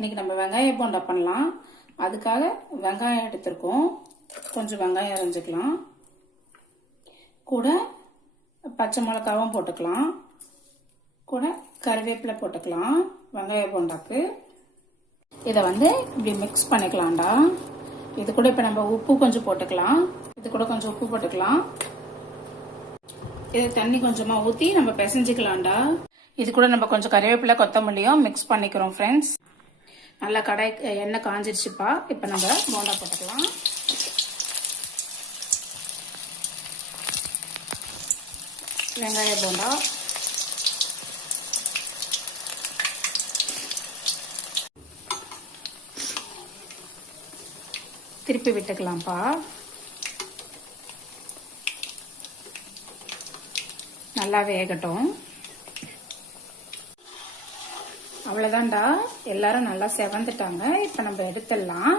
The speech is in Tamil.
இன்னைக்கு நம்ம வெங்காய போண்டா பண்ணலாம். அதுக்காக வெங்காயம் எடுத்துருக்கோம். கொஞ்சம் வெங்காயம் அரைஞ்சிக்கலாம். கூட பச்சை மிளகாவும் போட்டுக்கலாம். கூட கருவேப்பிலை போட்டுக்கலாம் வெங்காய போண்டாக்கு. இதை இப்படி மிக்ஸ் பண்ணிக்கலாம்டா. இது கூட இப்போ நம்ம உப்பு கொஞ்சம் போட்டுக்கலாம். இது கூட கொஞ்சம் உப்பு போட்டுக்கலாம். இது தண்ணி கொஞ்சமா ஊற்றி நம்ம பிசைஞ்சிக்கலாம்டா. இது கூட நம்ம கொஞ்சம் கருவேப்பிலை கொத்தமல்லியும் மிக்ஸ் பண்ணிக்கிறோம் ஃப்ரெண்ட்ஸ். நல்லா எண்ணெய் காஞ்சிருச்சுப்பா. இப்போ நம்ம போண்டா போட்டுக்கலாம். வெங்காய போண்டா திருப்பி விட்டுக்கலாம்ப்பா. நல்லா வேகட்டும். அவ்வளவுதான்டா, எல்லாரும் நல்லா செவந்துட்டாங்க. இப்ப நம்ம எடுத்துடலாம்.